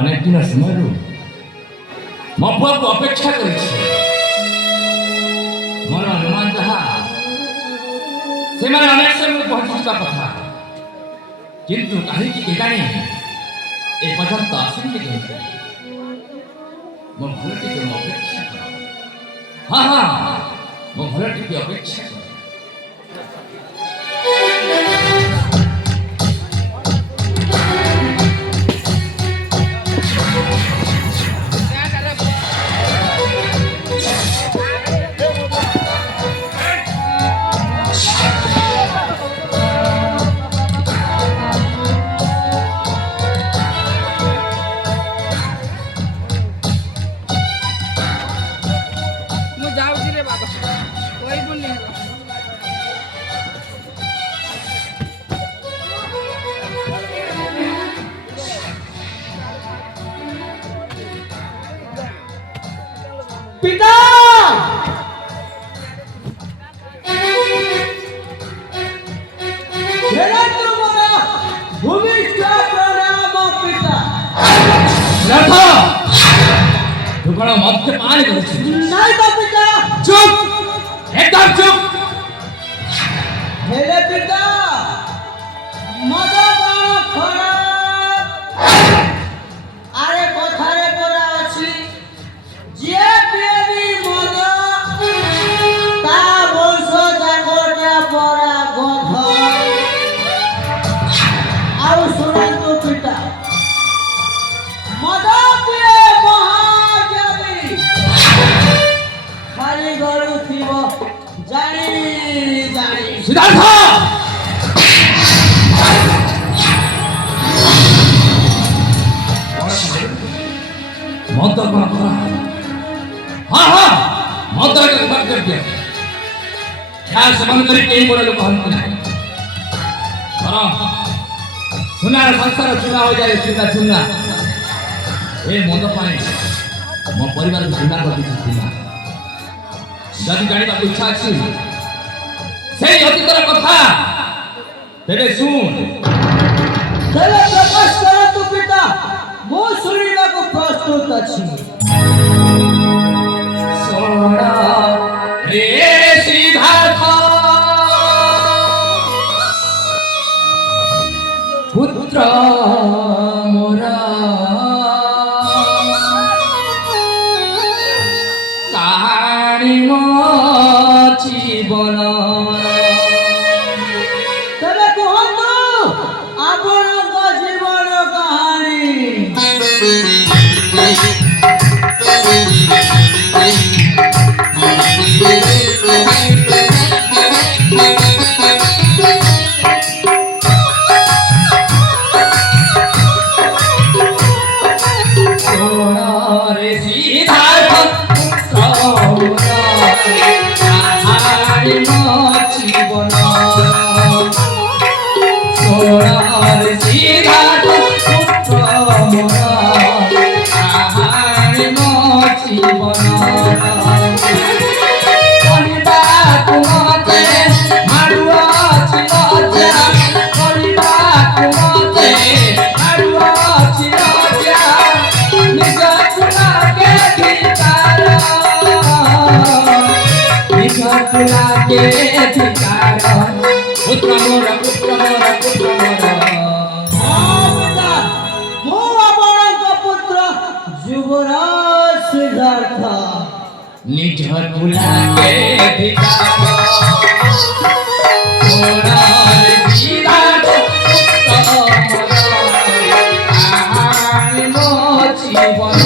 अनेक दिन समय मो पुआ को अपेक्षा कर मोर अनुमान जहाँ से अनेक समय पहुंचा कथा किंतु कहीं केजाणी ए पर्यंत आसने मो भल टी अपेक्षा कर हाँ हाँ मो भल टी अपेक्षा कर पिता भूमिष्ठ प्रणाम पिता तू कौन मद्यपान कर नहीं तो पिता चुप एकदम चुप हेले पिता मद्यपान खराब अरे कथारे पड़ा अछि जे पियबी मद ता बंश जागटा पड़ा गध आउ सुनंतु पिता मद पिए महाज्ञानी खाली गरु थिबो जानी जानी सिद्धार्थ मद्यपान करा हाँ हाँ मत कर्तव्य क्या संबंध करी कई बड़ा लोग नहीं सुनार संसार चुना हो जाए सीधा चुना ए मद पाए मो परिवार चुना कर चुना जदि जाना इच्छा अच्छी से अतीतर कथा तेरे सुन तेरे प्रकाश कर तू पिता मो सुनिला को प्रस्तुत अछि रे सिद्धार्थ पुत्र मोरा कहानी मो जीवन तबे कहतो आपन जीवन कहानी पुत्र मोरा पुत्र मोरा पुत्र मोरा मो आपन पुत्र युवराज सिद्धार्थ निज तुला के धिकार मोरा सिद्धार्थ पुत्र मोरा मो जीवन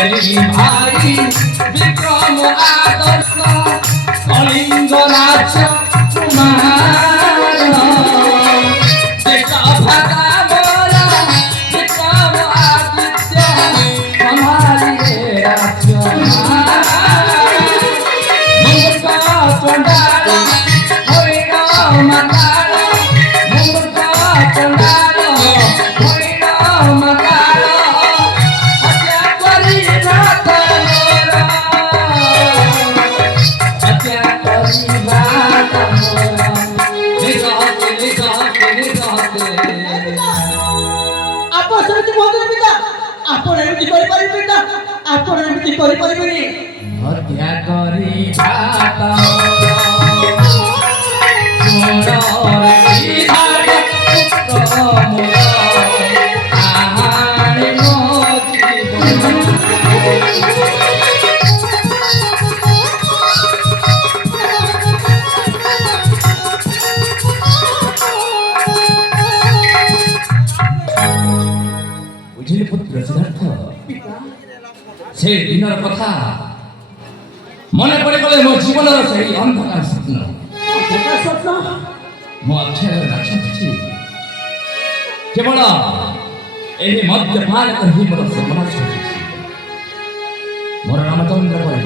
ହେଲି ଭାଇ ବିକ୍ରମ ଆଦର୍ଶ କଳିଙ୍ଗ ରାଜ କୁମାର ଦେଶ ଭାଗା ମୋର ବିକ୍ରମ ଆଦିତ୍ୟ ସମ୍ଭାଳିଲେ ରାଜ୍ୟ ମୂର୍ଖ ଚଣ୍ଡାଳ ହରିଣ ମାତାଳ ମୂର୍ଖ ଚଣ୍ଡାଳ ହରିଣ ମାତାଳ ହତ୍ୟା କରି ଭାତ ମୋର ହତ୍ୟା କରି ଭାତ ମୋର ନିଜ ହତେ ନିଜ ହତେ ନିଜ ହତେ ଆପଣ ସେମିତି କୁହନ୍ତୁନି ପିତା ଆପଣ ଏମିତି କରିପାରିବେ ପିତା ଆପଣ ଏମିତି କରିପାରିବେନି ହତ୍ୟା କରି ଭାତ ମୋର ବିଧାନ ପୁତ୍ର ମୋର ଆହାଣି ମୋ ଜୀବନ ବୁଝିଲି ପୁତ୍ର ସିଦ୍ଧାର୍ଥ ପିତା ସେ ଦିନର କଥା ମନେ ପଡ଼ିଗଲେ ମୋ ଜୀବନର ସେହି ଅନ୍ଧକାର ସ୍ୱପ୍ନ ଆପଣଙ୍କ ସ୍ୱପ୍ନ ମୋ ଅକ୍ଷରରେ ନାଚୁଛି କେବଳ ଏହି ମଦ୍ୟପାନ କରି ମୋର ସର୍ବନାଶ ଘଟିଛି ମୋର ରାମଚନ୍ଦ୍ର ପରି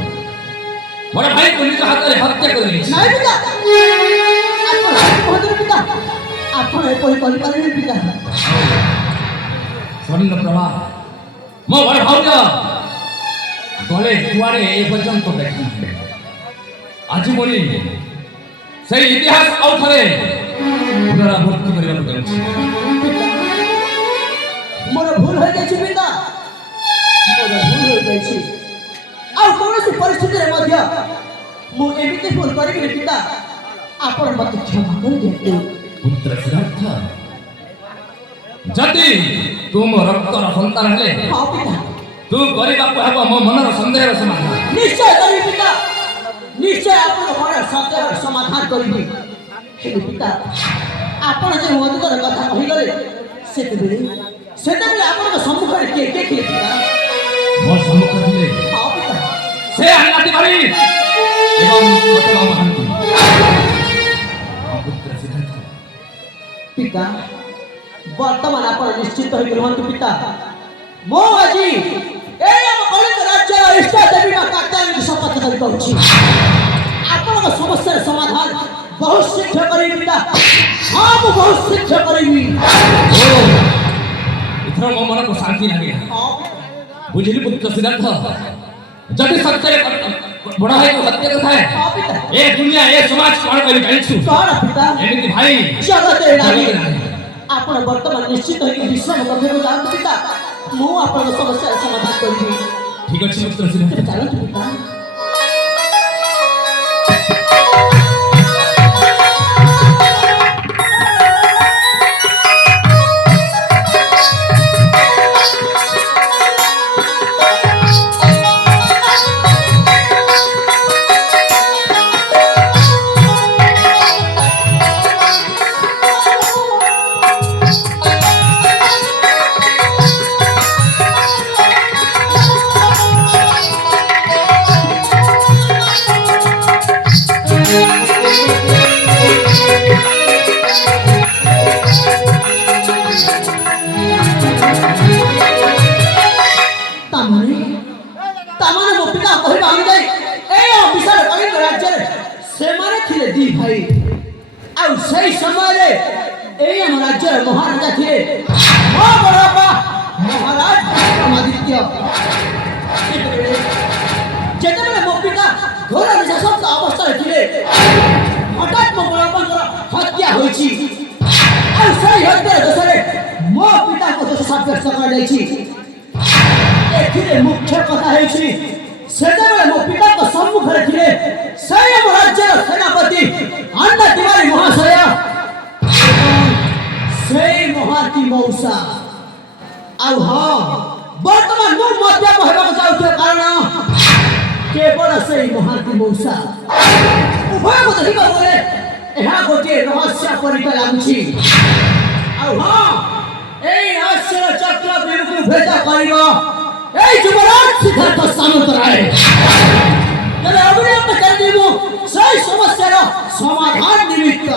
ମୋର ଭାଇକୁ ନିଜ ହାତରେ ହତ୍ୟା କରି ଦେଇଛି ନାଇଁ ପିତା ଆପଣ କୁହନ୍ତୁନି ପିତା ଆପଣ ଏପରି କରିପାରିବେ ପିତା ସ୍ୱର୍ଣ୍ଣ ପ୍ରଭା ମୋ ବଡ଼ ଭାଉଜ ଗଳେ କୁଆଡ଼େ ଏ ପର୍ଯ୍ୟନ୍ତ ଦେଖିନାହିଁ ଆଜି ପୁଣି ସେଇ ଇତିହାସ ଆଉ ଥରେ ପୁନରାବୃତ୍ତି କରିବାକୁ ଯାଉଛି ମୋର ଭୁଲ ହୋଇଯାଇଛି ପିତା ମୋର ଭୁଲ ହୋଇଯାଇଛି ଆଉ କୌଣସି ପରିସ୍ଥିତିରେ ମଧ୍ୟ ମୁଁ ଏମିତି ଭୁଲ କରିବିନି ପିତା ଆପଣ ମୋତେ କ୍ଷମା କରିଦିଅନ୍ତୁ ପୁତ୍ର ସିଦ୍ଧାର୍ଥ ଯଦି ତୁ ମୋ ରକ୍ତର ସନ୍ତାନ ହେଲେ ହଁ ପିତା ତୁ କରିବାକୁ ହେବ ମୋ ମନର ସନ୍ଦେହର ସମାଧାନ ନିଶ୍ଚୟ କରିବି ପିତା ନିଶ୍ଚୟ ଆପଣଙ୍କ ମନର ସନ୍ଦେହର ସମାଧାନ କରିବି ହେଲେ ପିତା ଆପଣ ଯେଉଁ ଅଧିକାର କଥା କହିଗଲେ ସେତେବେଳେ ଆପଣଙ୍କ ସମ୍ମୁଖରେ କିଏ କିଏ ଥିଲେ ପିତା ମୋ ସମ୍ମୁଖରେ ଥିଲେ ହଁ ପିତା ସେ ଆନାତି ବାଡ଼ି ଏବଂ ଗୌତମ ମହାନ୍ତି ପୁତ୍ର ସିଦ୍ଧାର୍ଥ ପିତା ବର୍ତ୍ତମାନ ଆପଣ ନିଶ୍ଚିତ ହୋଇ ରୁହନ୍ତୁ ପିତା ମୁଁ ଆଜି এই ଆମ କଳିଙ୍ଗ ରାଜ୍ୟର ଇଷ୍ଟ ଦେବୀ ମା କାତ୍ୟାୟନୀଙ୍କୁ ଶପଥ କରି କହୁଛି ଆପଣଙ୍କ ସମସ୍ୟାର ସମାଧାନ ବହୁତ ଶୀଘ୍ର କରିବି ପିତା ହଁ ମୁଁ ବହୁତ ଶୀଘ୍ର କରିବି ଏଥର ମୋ ମନକୁ ଶାନ୍ତି ଲାଗିଲା ହଁ ବୁଝିଲି ପୁତ୍ର ସିଦ୍ଧାର୍ଥ ଯଦି ସତ୍ୟରେ ବଡ଼ ଭାଇକୁ ହତ୍ୟା କରିଥାଏ ହଁ ପିତା ଏ ଦୁନିଆ ଏ ସମାଜ କ'ଣ କରି ଜାଣିଛୁ କଣ ପିତା ଏମିତି ଭାଇ ଜଗତରେ ନାହିଁ ଜଗତରେ ନାହିଁ। ଆପଣ ବର୍ତ୍ତମାନ ନିଶ୍ଚିତ ହୋଇକି ବିଶ୍ରାମ କକ୍ଷକୁ ଯାଆନ୍ତୁ ପିତା ମୁଁ ଆପଣଙ୍କ ସମସ୍ୟାର ସମାଧାନ କରିବି ଠିକ ଅଛି ପୁତ୍ର ସିଦ୍ଧାର୍ଥ ଚାଲନ୍ତୁ ପିତା ତାମାନେ ମୋ ପିତା କହିବା ଅନୁଯାୟୀ এই ବିଶାଳ କଳିଙ୍ଗ ରାଜ୍ୟରେ ସେମାନେ ଥିଲେ ଦି ଭାଇ ଆଉ ସେଇ ସମୟରେ এই ଆମ ରାଜ୍ୟର ମହାରାଜା ଥିଲେ ମୋ ବଡ଼ ବାପା ମହାରାଜ ବିକ୍ରମାଦିତ୍ୟ ଯେତେବେଳେ ମୋ ପିତା ଘୋର ନିଶାସକ୍ତ ଅବସ୍ଥାରେ ଥିଲେ ହଠାତ୍ ମୋ ବଡ଼ ବାପାଙ୍କର ହତ୍ୟା ହୋଇଛି ଆଉ ସେଇ ହତ୍ୟାର ଦୋଷରେ ମୋ ପିତାଙ୍କ ଦୋଷ ସାବ୍ୟସ୍ତ କରାଯାଇଛି ଏଥିରେ ମୁଖ୍ୟ କଥା ହେଉଛି ସେତେବେଳେ ମୋ ପିତାଙ୍କ ସମ୍ମୁଖରେ ଥିଲେ ସେଇ ଆମ ରାଜ୍ୟର ସେନାପତି ଆନ୍ନା ତିୱାରୀ ମହାଶୟ ସେଇ ମହାନ୍ତି ମଉସା ଆଉ ହଁ ବର୍ତ୍ତମାନ ମୁଁ ମଦ୍ୟପ ହେବାକୁ ଯାଉଥିବା କାରଣ କେବଳ ସେଇ ମହାନ୍ତି ମଉସା ଉଭୟକୁ ଦେଖିବାକୁ ଗଲେ ଏହା ଗୋଟିଏ ରହସ୍ୟ ପରିକା ଲାଗୁଛି ଆଉ ହଁ এই রহস্যের চক্র বিরুদ্ধে ভেদ করিব এই যুবরাজ সিদ্ধার্থ সামন্তরায় তবে অবিলম্বে করে দিব সেই সমস্যার সমাধান নিমিত্ত